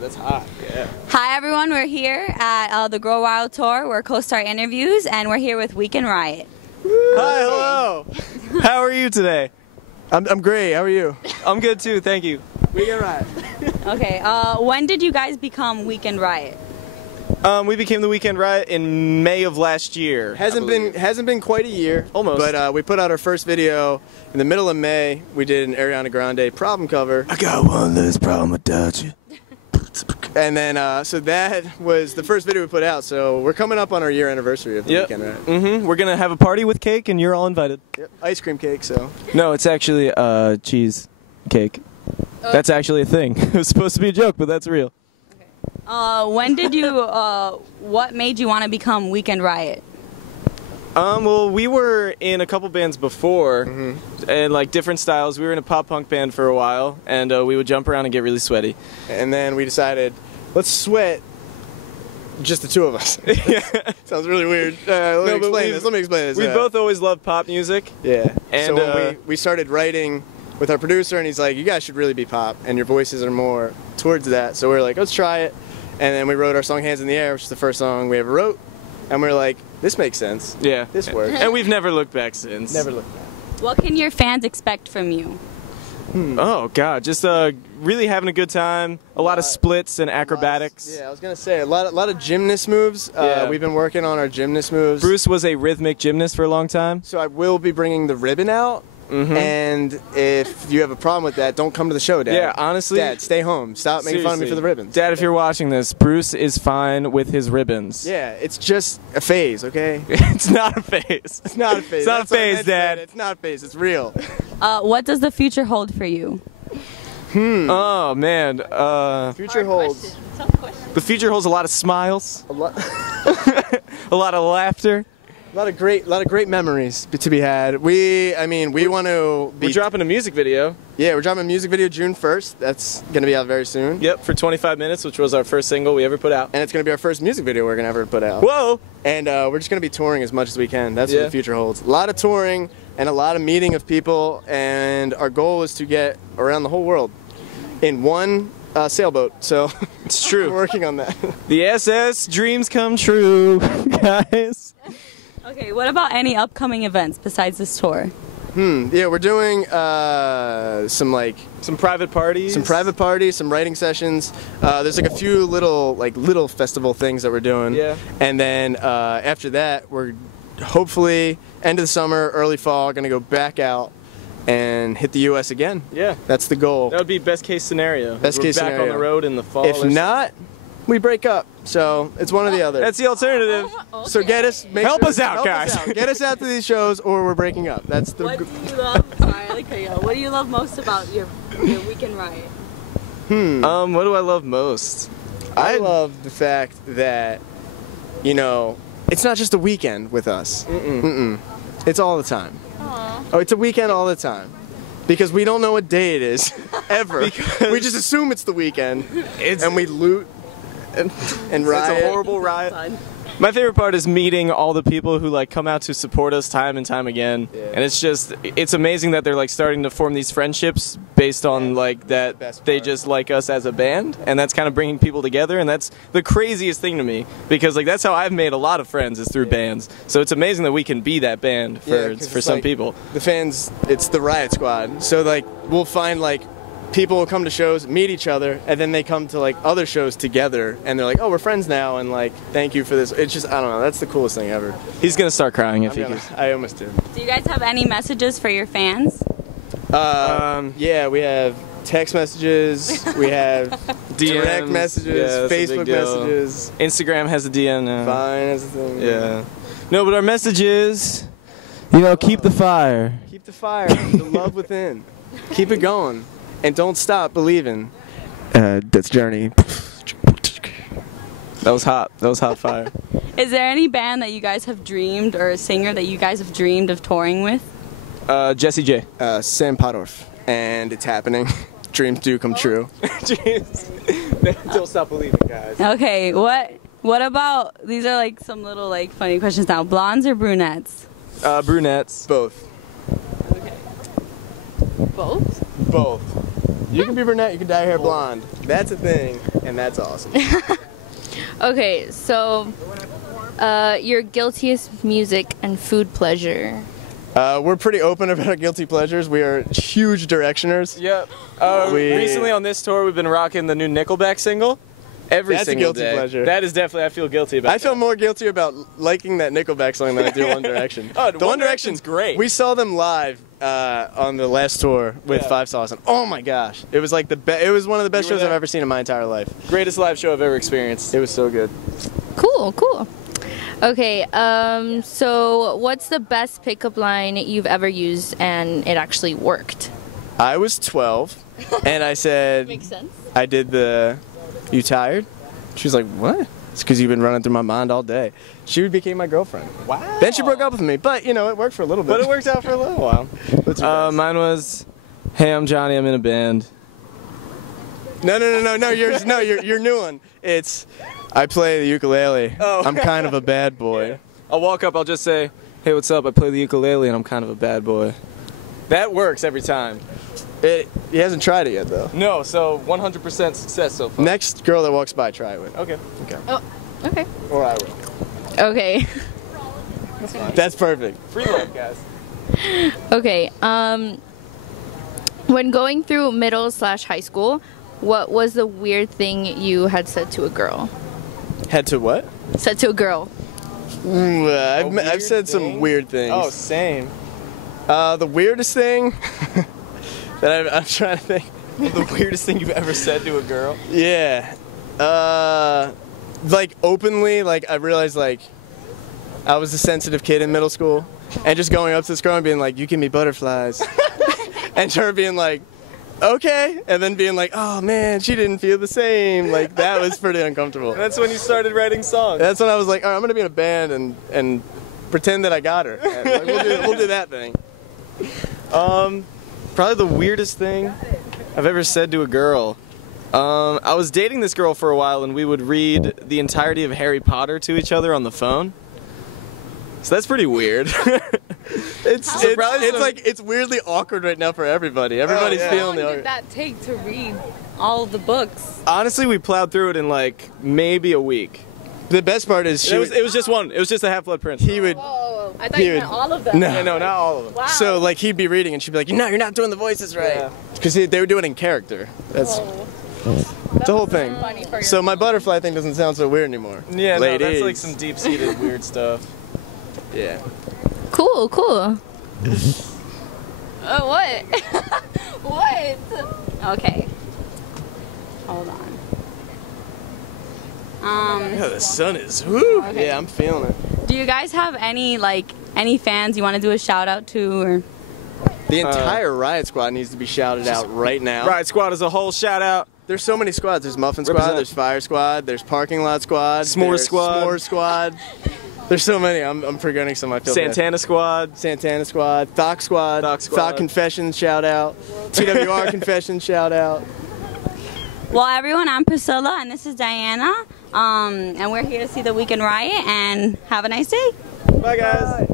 That's hot. Yeah. Hi everyone, we're here at the Grow Wild Tour. We're co-star interviews, and we're here with Weekend Riot. Hi, hello. How are you today? I'm great. How are you? I'm good too, thank you. Weekend Riot. Okay, when did you guys become Weekend Riot? We became the Weekend Riot in May of last year. Hasn't been quite a year. Almost. But we put out our first video in the middle of May. We did an Ariana Grande problem cover. I got one less problem without you. And then, so that was the first video we put out. So we're coming up on our year anniversary of the Weekend Riot. Mm-hmm. We're gonna have a party with cake, and you're all invited. Yep. Ice cream cake. So. No, it's actually cheese cake. That's actually a thing. It was supposed to be a joke, but that's real. When did you? What made you want to become Weekend Riot? Well, we were in a couple bands before, and like different styles. We were in a pop punk band for a while, and we would jump around and get really sweaty. And then we decided, let's sweat. Just the two of us. Sounds really weird. Let me explain this. We both always loved pop music. Yeah. And so when we started writing with our producer, and he's like, you guys should really be pop, and your voices are more towards that. So we were like, let's try it. And then we wrote our song Hands in the Air, which is the first song we ever wrote. And we were like, this makes sense. Yeah. This works. And we've never looked back since. Never looked back. What can your fans expect from you? Oh, God. Just really having a good time. A lot of splits and acrobatics. Yeah, I was going to say, a lot of gymnast moves. Yeah. We've been working on our gymnast moves. Bruce was a rhythmic gymnast for a long time. So I will be bringing the ribbon out. And if you have a problem with that, don't come to the show, Dad. Yeah, honestly. Dad, stay home. Stop making fun of me for the ribbons. Dad, if you're watching this, Bruce is fine with his ribbons. Yeah, it's just a phase, okay? It's not a phase. It's not a phase. It's not a phase, Dad. It's not a phase. It's real. What does the future hold for you? Oh, man. Future holds. The future holds a lot of smiles. A lot. A lot of laughter. A lot of great memories to be had. We want to be... We're dropping a music video. Yeah, we're dropping a music video June 1st. That's going to be out very soon. Yep, for 25 minutes, which was our first single we ever put out. And it's going to be our first music video we're going to ever put out. Whoa! And we're just going to be touring as much as we can. That's what the future holds. A lot of touring and a lot of meeting of people. And our goal is to get around the whole world in one sailboat. So it's true. We're working on that. The SS dreams come true, guys. Okay, what about any upcoming events besides this tour? Yeah, we're doing some private parties. Some writing sessions. There's like a few little festival things that we're doing. Yeah. And then after that, we're hopefully end of the summer, early fall, gonna go back out and hit the U.S. again. Yeah. That's the goal. That would be best case scenario. Best case scenario. Back on the road in the fall. If not, we break up. So it's one or the other. That's the alternative. Okay. So get us. Help us out, guys. Get us out to these shows, or we're breaking up. That's the. What do you love? Sorry, I like cut you off. What do you love most about your Weekend Riot? What do I love most? I love the fact that, it's not just a weekend with us. It's all the time. Aww. Oh, it's a weekend all the time. Because we don't know what day it is, ever. We just assume it's the weekend, and we loot and riot. It's a horrible riot. My favorite part is meeting all the people who come out to support us time and time again. Yeah. And it's amazing that they're starting to form these friendships based on that they just like us as a band, and that's kind of bringing people together, and that's the craziest thing to me, because that's how I've made a lot of friends, is through bands. So it's amazing that we can be that band for some people. The fans, it's the Riot Squad. So we'll find people will come to shows, meet each other, and then they come to other shows together, and they're like, oh, we're friends now, and thank you for this. It's just, I don't know, that's the coolest thing ever. He's gonna start crying if he gets. I almost did. Do you guys have any messages for your fans? Yeah, we have text messages, we have direct messages, Facebook messages. Instagram has a DM now. Vine has a thing. Yeah. No, but our message is, keep the fire. Keep the fire, the love within. Keep it going. And don't stop believing. That's Journey. That was hot. That was hot fire. Is there any band that you guys have dreamed, or a singer that you guys have dreamed of touring with? Jesse J. Sam Podorf. And it's happening. Dreams do come true. Jeez. Don't stop believing, guys. Okay, what about, these are some little funny questions now. Blondes or brunettes? Brunettes. Both. Okay. Both? Both. You can be brunette, you can dye your hair blonde. That's a thing, and that's awesome. Okay, so your guiltiest music and food pleasure. We're pretty open about our guilty pleasures. We are huge Directioners. Yep. Recently on this tour, we've been rocking the new Nickelback single. That's a guilty pleasure. That is definitely, I feel guilty about. I feel more guilty about liking that Nickelback song than I do One Direction. Oh, the One Direction's great. We saw them live on the last tour with Five Sauce, and oh my gosh, it was like it was one of the best shows I've ever seen in my entire life. Greatest live show I've ever experienced. It was so good. Cool, cool. Okay, so what's the best pickup line you've ever used and it actually worked? I was 12, and I said, Makes sense. I did the, "You tired?" She was like, "What?" It's because you've been running through my mind all day. She became my girlfriend. Wow. Then she broke up with me, but you know, it worked for a little bit. But it worked out for a little while. Mine was, "Hey, I'm Johnny, I'm in a band." No, your new one. It's, "I play the ukulele. Oh. I'm kind of a bad boy." Yeah. I'll walk up, I'll just say, "Hey, what's up? I play the ukulele and I'm kind of a bad boy." That works every time. He hasn't tried it yet, though. No, so 100% success so far. Next girl that walks by, try it with. Okay. Oh, okay. Or I will. Okay. That's fine. That's perfect. Free love, guys. Okay, when going through middle/high school, what was the weird thing you had said to a girl? Head to what? Said to a girl. Ooh, I've said some weird things. Oh, same. The weirdest thing that I'm trying to think. The weirdest thing you've ever said to a girl? Yeah. Like openly, like I realized like I was a sensitive kid in middle school, and just going up to this girl and being like, "You give me butterflies," and her being like, "Okay," and then being like, "Oh man, she didn't feel the same." Like that was pretty uncomfortable. That's when you started writing songs. That's when I was like, "All right, I'm gonna be in a band and pretend that I got her. And, like, we'll do that thing." Probably the weirdest thing I've ever said to a girl. I was dating this girl for a while, and we would read the entirety of Harry Potter to each other on the phone. So that's pretty weird. It's weirdly awkward right now for everybody. Everybody's feeling the How long awkward. did that take to read all the books? Honestly, we plowed through it in like maybe a week. The best part is It was just one. It was just a Half-Blood Prince. he would. Whoa, I thought He you would- meant all of them. No. Yeah, no, not all of them. Wow. So like he'd be reading and she'd be like, "No, you're not doing the voices right," Yeah. because they were doing it in character. That's the whole thing. Funny for So my butterfly thing doesn't sound so weird anymore. Yeah, no, Ladies. that's like some deep-seated weird stuff. Yeah. Cool, cool. what? What? Okay. Hold on. Yeah, the sun is. Woo. Okay. Yeah, I'm feeling it. Do you guys have any fans you want to do a shout out to, or? The entire Riot Squad needs to be shouted out right now. Riot Squad as a whole, shout out. There's so many squads. There's Muffin Squad, Represent. there's Fire Squad, there's Parking Lot Squad, S'more there's Squad. S'more Squad. There's so many. I'm forgetting some. I feel bad. Santana Squad. Santana Squad, Thok Squad, Thok Squad. Thok Confessions shout out, TWR Confessions shout out. Well, everyone, I'm Priscilla, and this is Diana, and we're here to see the Weekend Riot, and have a nice day. Bye, guys.